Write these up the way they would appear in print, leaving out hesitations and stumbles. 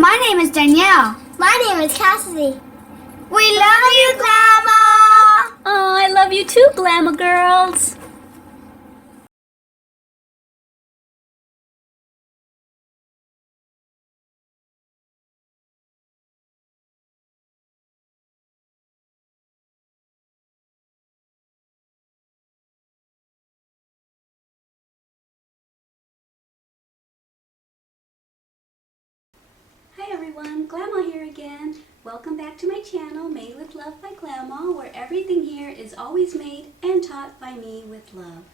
My name is Danielle. My name is Cassidy. We love you, Glama! Oh, I love you too, Glama girls. Hi everyone, Glama here again. Welcome back to my channel, Made with Love by Glama, where everything here is always made and taught by me with love.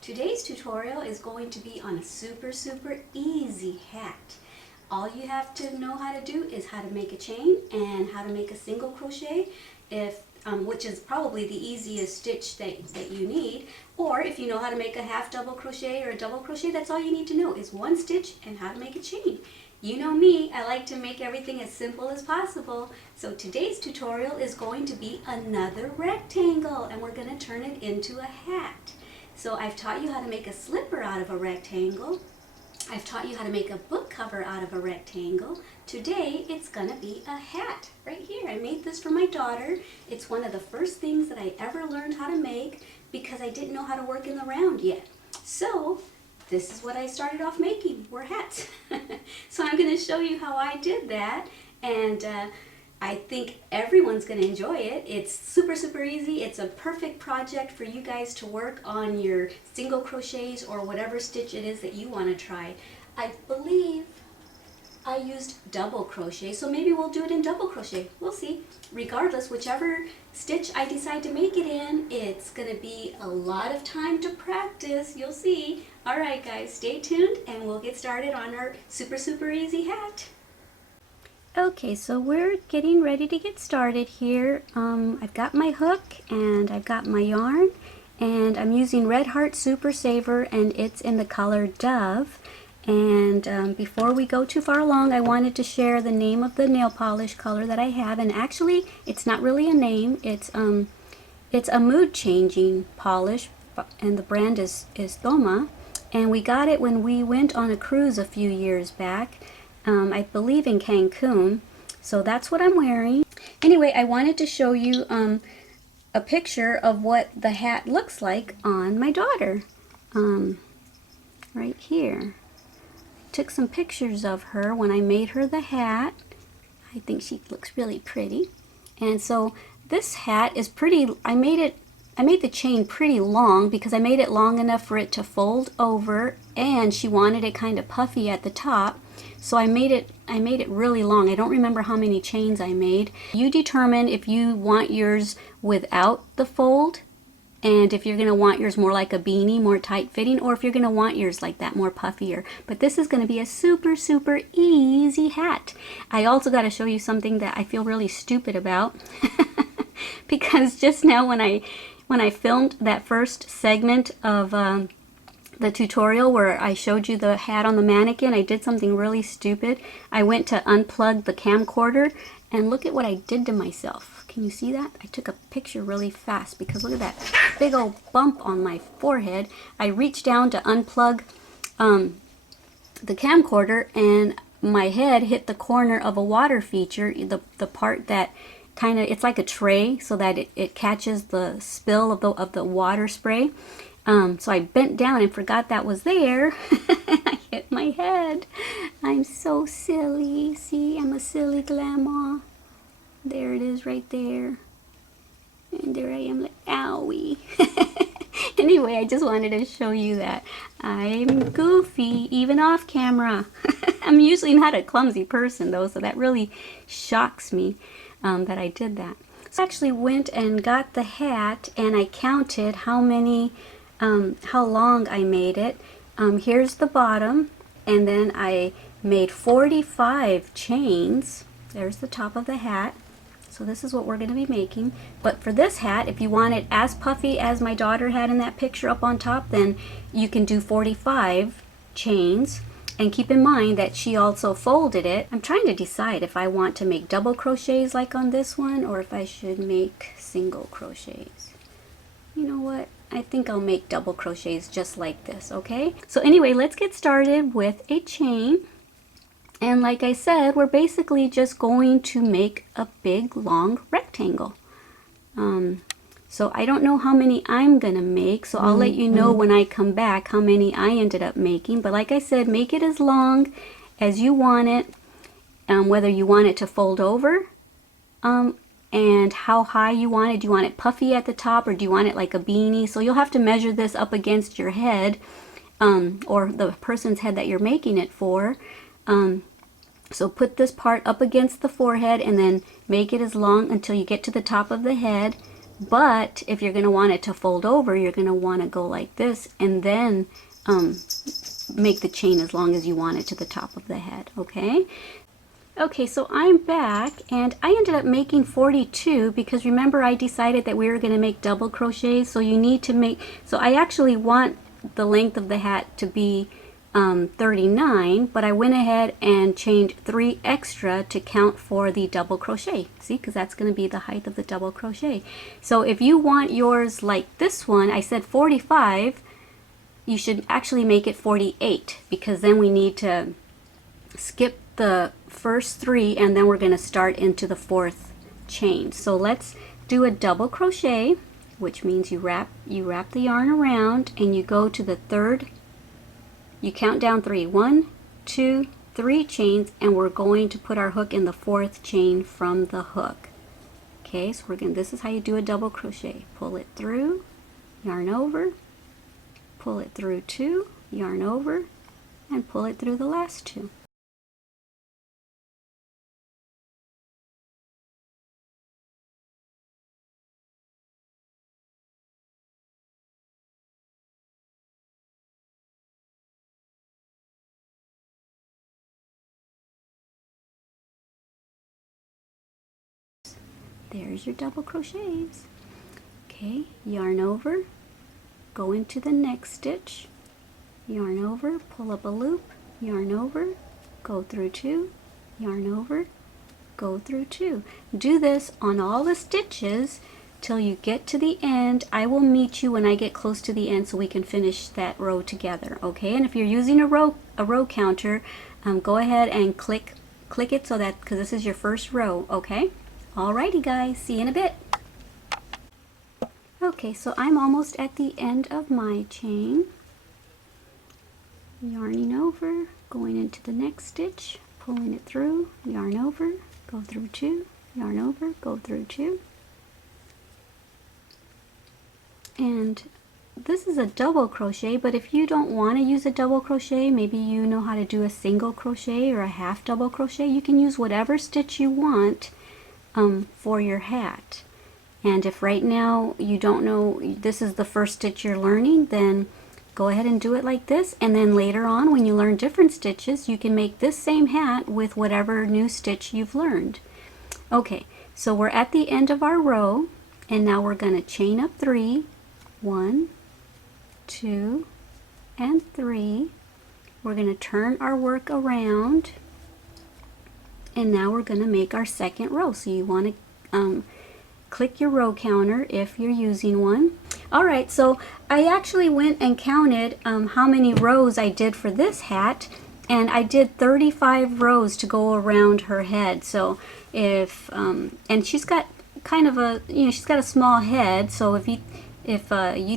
Today's tutorial is going to be on a super easy hat. All you have to know how to do is how to make a chain and how to make a single crochet, which is probably the easiest stitch that you need. Or if you know how to make a half double crochet or a double crochet, that's all you need to know is one stitch and how to make a chain. You know me, I like to make everything as simple as possible. So today's tutorial is going to be another rectangle, and we're going to turn it into a hat. So I've taught you how to make a slipper out of a rectangle. I've taught you how to make a book cover out of a rectangle. Today it's going to be a hat right here. I made this for my daughter. It's one of the first things that I ever learned how to make because I didn't know how to work in the round yet. So this is what I started off making, were hats. So I'm going to show you how I did that, and I think everyone's going to enjoy it. It's super easy. It's a perfect project for you guys to work on your single crochets or whatever stitch it is that you want to try. I believe I used double crochet, so maybe we'll do it in double crochet. We'll see. Regardless, whichever stitch I decide to make it in, it's going to be a lot of time to practice. You'll see. Alright guys, stay tuned and we'll get started on our super easy hat. Okay, so we're getting ready to get started here. I've got my hook and I've got my yarn, and I'm using Red Heart Super Saver, and it's in the color Dove. And before we go too far along, I wanted to share the name of the nail polish color that I have. And actually, it's not really a name. It's a mood changing polish, and the brand is Glama. And we got it when we went on a cruise a few years back, I believe in Cancun. So that's what I'm wearing. Anyway, I wanted to show you a picture of what the hat looks like on my daughter. Right here. Took some pictures of her when I made her the hat. I think she looks really pretty. And so this hat is pretty, I made the chain pretty long because I made it long enough for it to fold over, and she wanted it kind of puffy at the top. So I made it really long. I don't remember how many chains I made. You determine if you want yours without the fold, and if you're going to want yours more like a beanie, more tight fitting, or if you're going to want yours like that, more puffier. But this is going to be a super easy hat. I also got to show you something that I feel really stupid about because just now when I filmed that first segment of the tutorial where I showed you the hat on the mannequin, I did something really stupid. I went to unplug the camcorder, and look at what I did to myself. Can you see that? I took a picture really fast because look at that big old bump on my forehead. I reached down to unplug the camcorder, and my head hit the corner of a water feature, the part that kind of, it's like a tray so that it catches the spill of the water spray. So I bent down and forgot that was there. I hit my head. I'm so silly. See, I'm a silly Glama. There it is right there. And there I am like, owie. Anyway, I just wanted to show you that I'm goofy, even off camera. I'm usually not a clumsy person though, so that really shocks me that I did that. So I actually went and got the hat, and I counted how long I made it. Here's the bottom, and then I made 45 chains. There's the top of the hat. So this is what we're going to be making. But for this hat, if you want it as puffy as my daughter had in that picture up on top, then you can do 45 chains. And keep in mind that she also folded it. I'm trying to decide if I want to make double crochets like on this one, or if I should make single crochets. You know what? I think I'll make double crochets just like this, okay? So anyway, let's get started with a chain. And like I said, we're basically just going to make a big long rectangle. So I don't know how many I'm gonna make, so I'll let you know when I come back how many I ended up making. But like I said, make it as long as you want it, whether you want it to fold over, and how high you want it. Do you want it puffy at the top, or do you want it like a beanie? So you'll have to measure this up against your head, or the person's head that you're making it for. So put this part up against the forehead and then make it as long until you get to the top of the head. But if you're going to want it to fold over, you're going to want to go like this, and then make the chain as long as you want it to the top of the head, okay? Okay, so I'm back, and I ended up making 42 because remember I decided that we were going to make double crochets, so you need to make, so I actually want the length of the hat to be 39, but I went ahead and chained 3 extra to count for the double crochet. See, because that's going to be the height of the double crochet. So if you want yours like this one, I said 45, you should actually make it 48, because then we need to skip the first 3 and then we're going to start into the 4th chain. So let's do a double crochet, which means you wrap the yarn around and you go to the 3rd. You count down 3, 1, 2, 3 chains, and we're going to put our hook in the 4th chain from the hook. Okay, so this is how you do a double crochet. Pull it through, yarn over, pull it through 2, yarn over, and pull it through the last 2. There's your double crochets. Okay, yarn over, go into the next stitch, yarn over, pull up a loop, yarn over, go through 2, yarn over, go through 2. Do this on all the stitches till you get to the end. I will meet you when I get close to the end so we can finish that row together, okay? And if you're using a row counter, go ahead and click it so that, because this is your first row, okay? Alrighty guys, see you in a bit. Okay, so I'm almost at the end of my chain. Yarning over, going into the next stitch, pulling it through, yarn over, go through 2, yarn over, go through 2. And this is a double crochet, but if you don't want to use a double crochet, maybe you know how to do a single crochet or a half double crochet, you can use whatever stitch you want for your hat. And if right now you don't know, this is the first stitch you're learning, then go ahead and do it like this, and then later on when you learn different stitches, you can make this same hat with whatever new stitch you've learned. Okay, so we're at the end of our row, and now we're going to chain up 3, 1, 2, and 3. We're going to turn our work around, and now we're going to make our second row. So you want to click your row counter if you're using one. Alright, so I actually went and counted how many rows I did for this hat, and I did 35 rows to go around her head. So if and she's got kind of a, you know, she's got a small head, so if you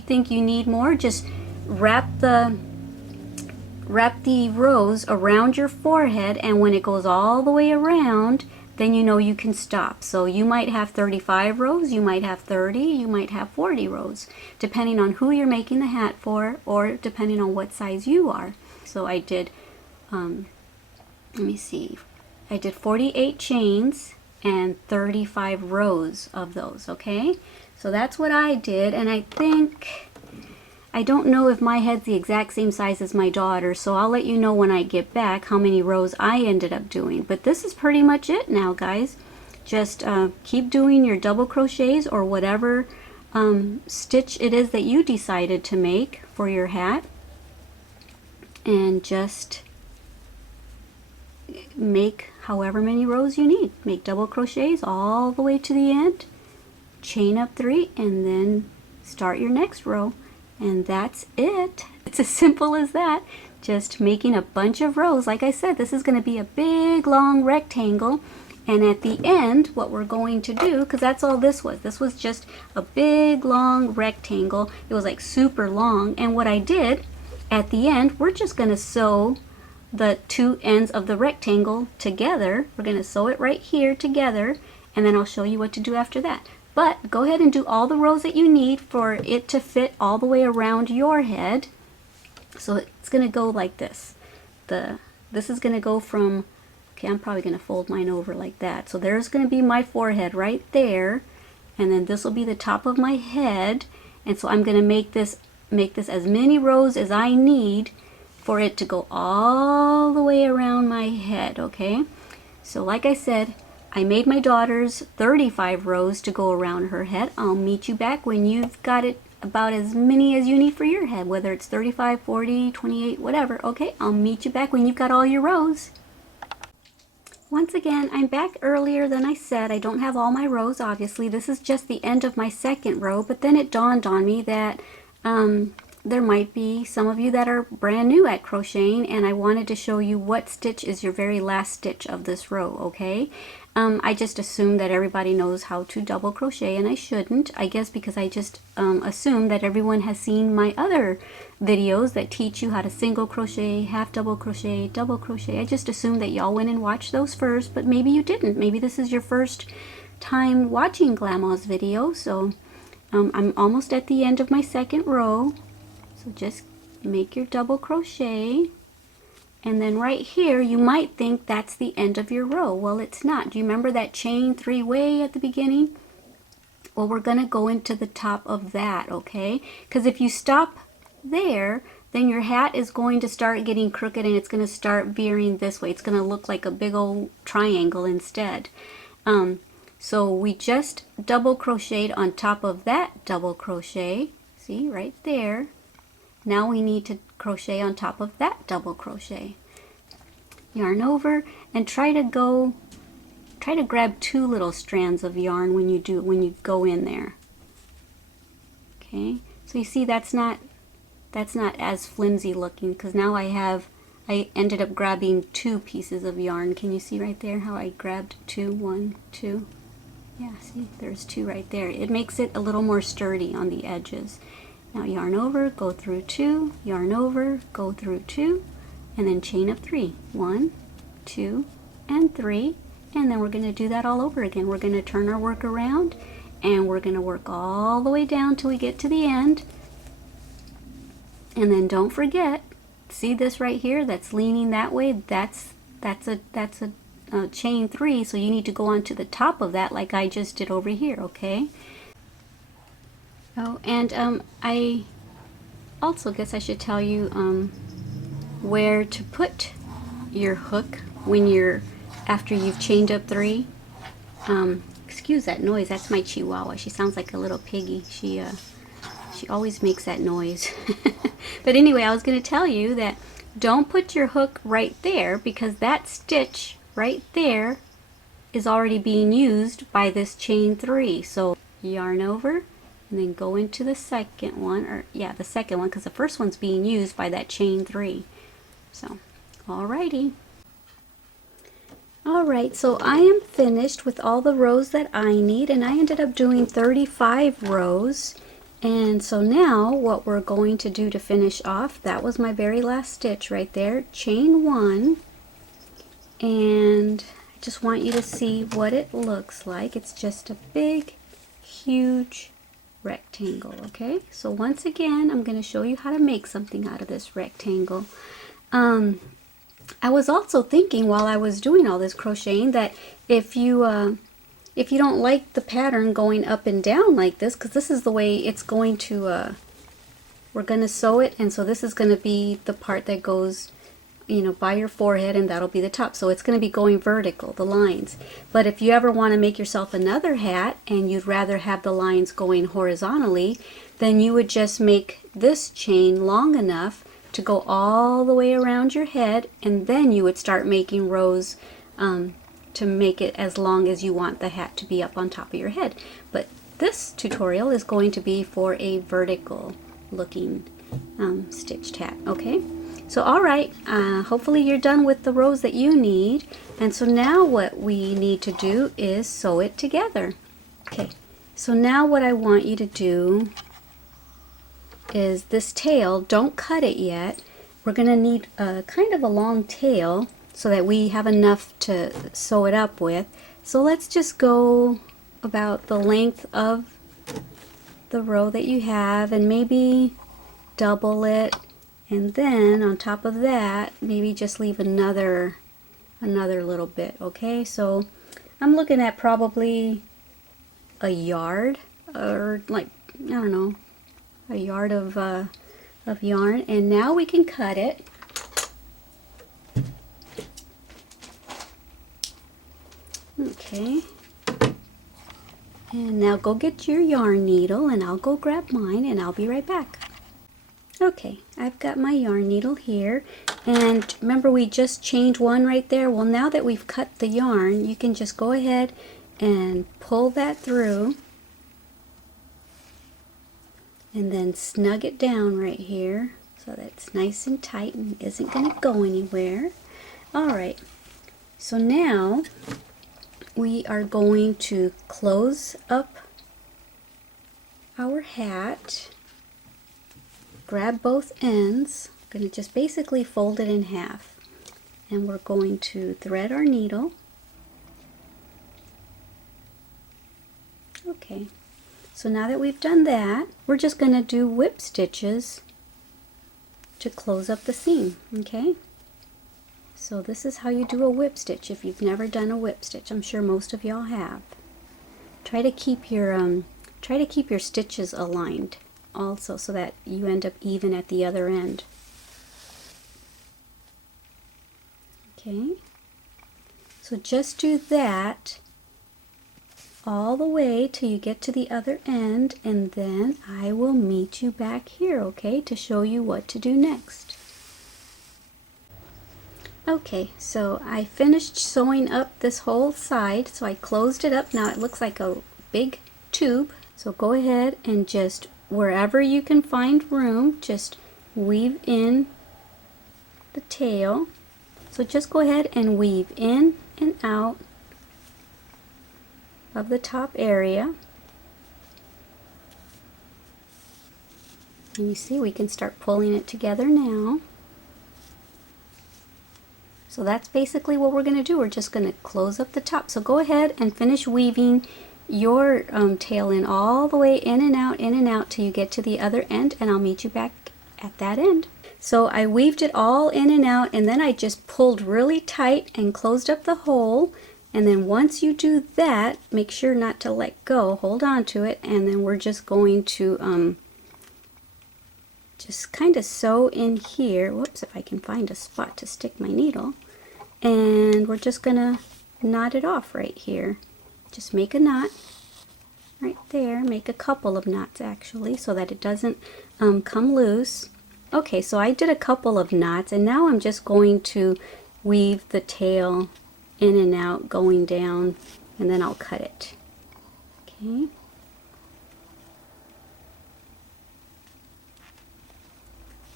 think you need more, just wrap the rows around your forehead, and when it goes all the way around, then you know you can stop. So you might have 35 rows, you might have 30, you might have 40 rows, depending on who you're making the hat for, or depending on what size you are. So I did, let me see, I did 48 chains and 35 rows of those, okay? So that's what I did, and I don't know if my head's the exact same size as my daughter, so I'll let you know when I get back how many rows I ended up doing. But this is pretty much it now, guys. Just keep doing your double crochets or whatever stitch it is that you decided to make for your hat. And just make however many rows you need. Make double crochets all the way to the end. Chain up 3 and then start your next row. And that's it. It's as simple as that. Just making a bunch of rows. Like I said, this is going to be a big long rectangle, and at the end what we're going to do, because that's all this was just a big long rectangle. It was like super long, and what I did at the end, we're just going to sew the two ends of the rectangle together. We're going to sew it right here together, and then I'll show you what to do after that. But go ahead and do all the rows that you need for it to fit all the way around your head. So it's going to go like this. This is going to go from, okay, I'm probably going to fold mine over like that. So there's going to be my forehead right there, and then this will be the top of my head. And so I'm going to make this as many rows as I need for it to go all the way around my head, okay? So like I said, I made my daughter's 35 rows to go around her head. I'll meet you back when you've got it about as many as you need for your head, whether it's 35, 40, 28, whatever. Okay, I'll meet you back when you've got all your rows. Once again, I'm back earlier than I said. I don't have all my rows, obviously. This is just the end of my second row, but then it dawned on me that there might be some of you that are brand new at crocheting, and I wanted to show you what stitch is your very last stitch of this row, okay? I just assumed that everybody knows how to double crochet, and I shouldn't, I guess, because I just assumed that everyone has seen my other videos that teach you how to single crochet, half double crochet, double crochet. I just assumed that y'all went and watched those first, but maybe you didn't. Maybe this is your first time watching Glama's video. So I'm almost at the end of my second row, so just make your double crochet. And then right here, you might think that's the end of your row. Well, it's not. Do you remember that chain 3 way at the beginning? Well, we're going to go into the top of that, okay? Because if you stop there, then your hat is going to start getting crooked and it's going to start veering this way. It's going to look like a big old triangle instead. So we just double crocheted on top of that double crochet. See, right there. Now we need to crochet on top of that double crochet. Yarn over and try to grab 2 little strands of yarn when you go in there. Okay, so you see that's not as flimsy looking, because now I ended up grabbing 2 pieces of yarn. Can you see right there how I grabbed 2? 1, 2. Yeah, see, there's 2 right there. It makes it a little more sturdy on the edges. Now yarn over, go through 2, yarn over, go through 2, and then chain up 3. 1, 2, and 3. And then we're going to do that all over again. We're going to turn our work around, and we're going to work all the way down till we get to the end. And then don't forget, see this right here that's leaning that way? That's a chain 3, so you need to go on to the top of that like I just did over here, okay? Oh, and I also guess I should tell you where to put your hook when after you've chained up 3. Excuse that noise, that's my Chihuahua. She sounds like a little piggy. She always makes that noise. But anyway, I was going to tell you that don't put your hook right there, because that stitch right there is already being used by this chain 3. So yarn over and then go into the second one, or yeah, the second one, because the first one's being used by that chain 3. So alrighty. Alright, so I am finished with all the rows that I need, and I ended up doing 35 rows. And so now what we're going to do to finish off, that was my very last stitch right there, chain 1, and I just want you to see what it looks like. It's just a big, huge rectangle, okay? So once again, I'm going to show you how to make something out of this rectangle. I was also thinking while I was doing all this crocheting that if you don't like the pattern going up and down like this, because this is the way it's going to, we're going to sew it, and so this is going to be the part that goes, you know, by your forehead, and that'll be the top. So it's going to be going vertical, the lines. But if you ever want to make yourself another hat and you'd rather have the lines going horizontally, then you would just make this chain long enough to go all the way around your head, and then you would start making rows to make it as long as you want the hat to be up on top of your head. But this tutorial is going to be for a vertical looking stitched hat. Okay, so alright, hopefully you're done with the rows that you need, and so now what we need to do is sew it together. Okay, so now what I want you to do is this tail, don't cut it yet. We're going to need a kind of a long tail so that we have enough to sew it up with. So let's just go about the length of the row that you have and maybe double it, and then on top of that maybe just leave another little bit. Okay, so I'm looking at probably a yard, or like, I don't know, a yard of yarn, and now we can cut it. Okay, and now go get your yarn needle and I'll go grab mine and I'll be right back. Okay, I've got my yarn needle here, and remember we just chained one right there. Well, now that we've cut the yarn, you can just go ahead and pull that through and then snug it down right here so that it's nice and tight and isn't going to go anywhere. Alright, so now we are going to close up our hat, grab both ends. I'm going to just basically fold it in half, and we're going to thread our needle. Okay, so now that we've done that, we're just going to do whip stitches to close up the seam. Okay, so this is how you do a whip stitch if you've never done a whip stitch. I'm sure most of y'all have. Try to keep your stitches aligned also so that you end up even at the other end. Okay, so just do that all the way till you get to the other end, and then I will meet you back here, okay, to show you what to do next. Okay, so I finished sewing up this whole side, so I closed it up. Now it looks like a big tube, so go ahead and just wherever you can find room, just weave in the tail. So just go ahead and weave in and out of the top area. And you see we can start pulling it together now. So that's basically what we're going to do. We're just going to close up the top. So go ahead and finish weaving your tail in all the way in and out till you get to the other end, and I'll meet you back at that end. So I weaved it all in and out, and then I just pulled really tight and closed up the hole. And then once you do that, make sure not to let go, hold on to it, and then we're just going to just kind of sew in here. Whoops, if I can find a spot to stick my needle. And we're just gonna knot it off right here. Just make a knot right there, make a couple of knots actually, so that it doesn't come loose. Okay, so I did a couple of knots, and now I'm just going to weave the tail in and out, going down, and then I'll cut it. Okay.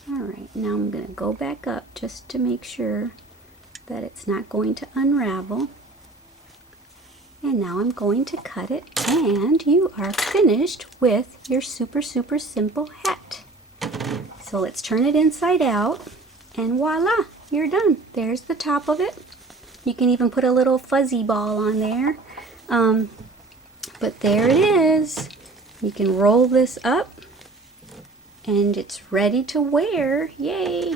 Alright, now I'm going to go back up just to make sure that it's not going to unravel. And now I'm going to cut it, and you are finished with your super simple hat. So let's turn it inside out, and voila, you're done. There's the top of it. You can even put a little fuzzy ball on there. But there it is. You can roll this up, and it's ready to wear. Yay!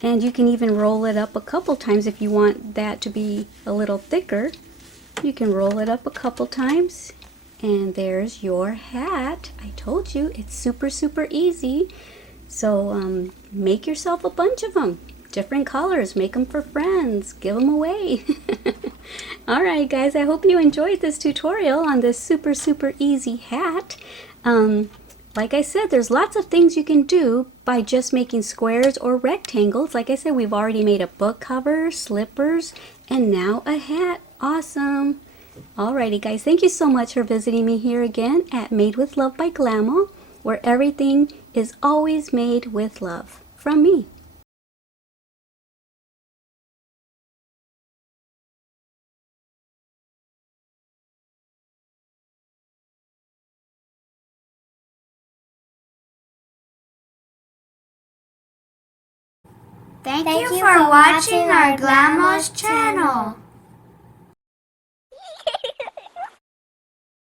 And you can even roll it up a couple times if you want that to be a little thicker. You can roll it up a couple times, and there's your hat. I told you, it's super easy. So make yourself a bunch of them. Different colors, make them for friends, give them away. Alright guys, I hope you enjoyed this tutorial on this super easy hat. Like I said, there's lots of things you can do by just making squares or rectangles. Like I said, we've already made a book cover, slippers, and now a hat. Awesome! Alrighty guys, thank you so much for visiting me here again at Made with Love by Glama, where everything is always made with love from me. Thank you for watching our Glama's channel.